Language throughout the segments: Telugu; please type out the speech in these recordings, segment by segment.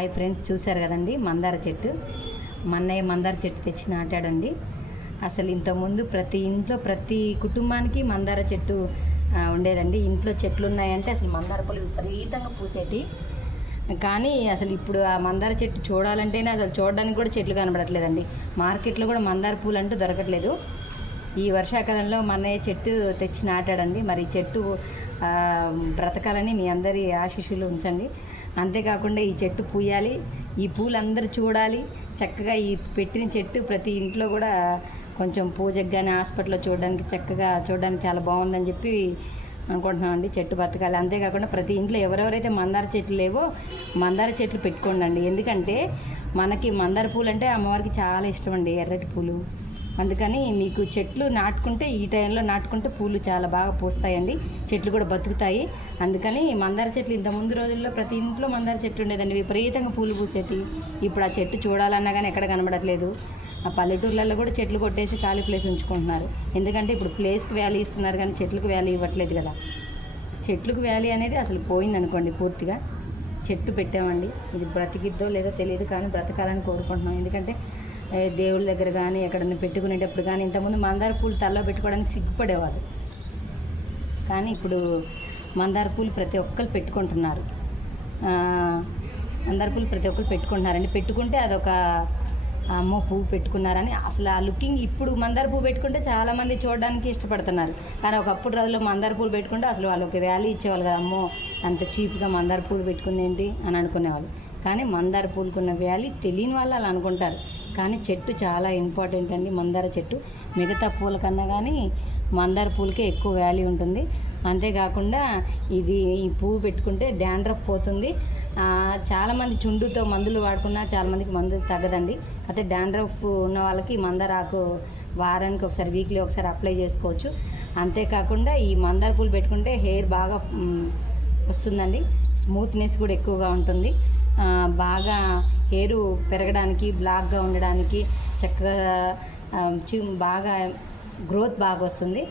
హాయ్ ఫ్రెండ్స్, చూశారు కదండి మందార చెట్టు. మన్నయ్య మందార చెట్టు తెచ్చి నాటాడండి. అసలు ఇంతకుముందు ప్రతి ఇంట్లో ప్రతి కుటుంబానికి మందార చెట్టు ఉండేదండి. ఇంట్లో చెట్లు ఉన్నాయంటే అసలు మందార పూలు విపరీతంగా పూసేటి. కానీ అసలు ఇప్పుడు ఆ మందార చెట్టు చూడాలంటేనే అసలు చూడడానికి కూడా చెట్లు కనబడట్లేదండి. మార్కెట్లో కూడా మందార పూలు అంటూ దొరకట్లేదు. ఈ వర్షాకాలంలో మన్నయ్య చెట్టు తెచ్చి నాటాడండి. మరి ఈ చెట్టు బ్రతకాలని మీ అందరి ఆశీస్సులు ఉంచండి. అంతేకాకుండా ఈ చెట్టు పూయాలి, ఈ పూలు అందరూ చూడాలి. చక్కగా ఈ పెట్టిన చెట్టు ప్రతి ఇంట్లో కూడా కొంచెం పూజకు కానీ హాస్పిటల్లో చూడడానికి చాలా బాగుందని చెప్పి అనుకుంటున్నామండి. చెట్టు బతకాలి. అంతేకాకుండా ప్రతి ఇంట్లో ఎవరెవరైతే మందార చెట్లు లేవో మందార చెట్లు పెట్టుకోండి. ఎందుకంటే మనకి మందార పూలు అంటే అమ్మవారికి చాలా ఇష్టం అండి, ఎర్రటి పూలు. అందుకని మీకు చెట్లు నాటుకుంటే ఈ టైంలో నాటుకుంటే పూలు చాలా బాగా పూస్తాయండి, చెట్లు కూడా బతుకుతాయి. అందుకని మందార చెట్లు ఇంత ముందు రోజుల్లో ప్రతి ఇంట్లో మందార చెట్లు ఉండేదండి, విపరీతంగా పూలు పూసేటి. ఇప్పుడు ఆ చెట్టు చూడాలన్నా కానీ ఎక్కడ కనబడట్లేదు. ఆ పల్లెటూర్లలో కూడా చెట్లు కొట్టేసి ఖాళీ ప్లేస్ ఉంచుకుంటున్నారు. ఎందుకంటే ఇప్పుడు ప్లేస్కి వాల్యూ ఇస్తున్నారు కానీ చెట్లకు వాల్యూ ఇవ్వట్లేదు కదా. చెట్లకు వాల్యూ అనేది అసలు పోయిందనుకోండి పూర్తిగా. చెట్టు పెట్టామండి, ఇది బ్రతికిద్దో లేదో తెలియదు కానీ బ్రతకాలని కోరుకుంటున్నాం. ఎందుకంటే దేవుళ్ళ దగ్గర కానీ ఎక్కడన్నా పెట్టుకునేటప్పుడు కానీ ఇంతకుముందు మందార పూలు తలలో పెట్టుకోవడానికి సిగ్గుపడేవాళ్ళు. కానీ ఇప్పుడు మందార పూలు ప్రతి ఒక్కరు పెట్టుకుంటున్నారు. మందార పూలు ప్రతి ఒక్కరు పెట్టుకుంటున్నారండి. పెట్టుకుంటే అదొక అమ్మో పువ్వు పెట్టుకున్నారని అసలు ఆ లుకింగ్. ఇప్పుడు మందార పువ్వు పెట్టుకుంటే చాలామంది చూడడానికి ఇష్టపడుతున్నారు. కానీ ఒకప్పుడు రోజుల్లో మందార పూలు పెట్టుకుంటే అసలు వాళ్ళు ఒక వాల్యూ ఇచ్చేవాళ్ళు కదా. అమ్మో అంత చీప్గా మందార పూలు పెట్టుకుంది ఏంటి అని అనుకునేవాళ్ళు. కానీ మందార పూలుకున్న వాల్యూ తెలియని వాళ్ళు అలా అనుకుంటారు. కానీ చెట్టు చాలా ఇంపార్టెంట్ అండి. మందార చెట్టు మిగతా పూల కన్నా కానీ మందార పూలకే ఎక్కువ వాల్యూ ఉంటుంది. అంతేకాకుండా ఈ పువ్వు పెట్టుకుంటే డాండ్రఫ్ పోతుంది. చాలామంది చుండుతో మందులు వాడుకున్నా చాలామందికి మందులు తగ్గదండి. అయితే డాండ్రఫ్ ఉన్న వాళ్ళకి మందార ఆకు వారానికి ఒకసారి, వీక్లీ ఒకసారి అప్లై చేసుకోవచ్చు. అంతేకాకుండా ఈ మందార పూలు పెట్టుకుంటే హెయిర్ బాగా వస్తుందండి, స్మూత్నెస్ కూడా ఎక్కువగా ఉంటుంది. బాగా హెయిర్ పెరగడానికి, బ్లాక్గా ఉండడానికి, చక్కగా బాగా గ్రోత్ బాగా వస్తుంది.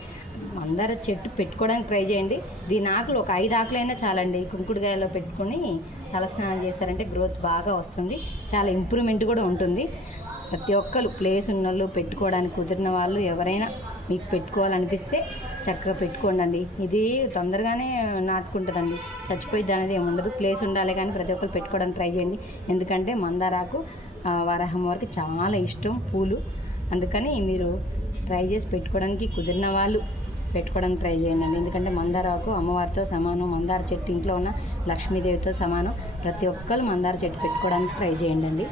మందార చెట్టు పెట్టుకోవడానికి ట్రై చేయండి. దీని ఆకులు ఒక 5 ఆకులైనా చాలండి. కుంకుడుకాయలో పెట్టుకొని తలస్నానం చేస్తారంటే గ్రోత్ బాగా వస్తుంది. చాలా ఇంప్రూవ్మెంట్ కూడా ఉంటుంది. ప్రతి ఒక్కరు ప్లేస్ ఉన్న వాళ్ళు, పెట్టుకోవడానికి కుదిరిన వాళ్ళు ఎవరైనా మీకు పెట్టుకోవాలనిపిస్తే చక్కగా పెట్టుకోండి. ఇది తొందరగానే నాటుకుంటుందండి, చచ్చిపోయిద్ది అనేది ఏమి ఉండదు. ప్లేస్ ఉండాలి కానీ ప్రతి ఒక్కరు పెట్టుకోవడానికి ట్రై చేయండి. ఎందుకంటే మందారాకు వరాహం వారికి చాలా ఇష్టం పూలు. అందుకని మీరు ట్రై చేసి పెట్టుకోవడానికి కుదిరిన వాళ్ళు పెట్టుకోవడానికి ట్రై చేయండి. ఎందుకంటే మందారాకు అమ్మవారితో సమానం. మందార చెట్టు ఇంట్లో ఉన్న లక్ష్మీదేవితో సమానం. ప్రతి ఒక్కరు మందార చెట్టు పెట్టుకోవడానికి ట్రై చేయండి.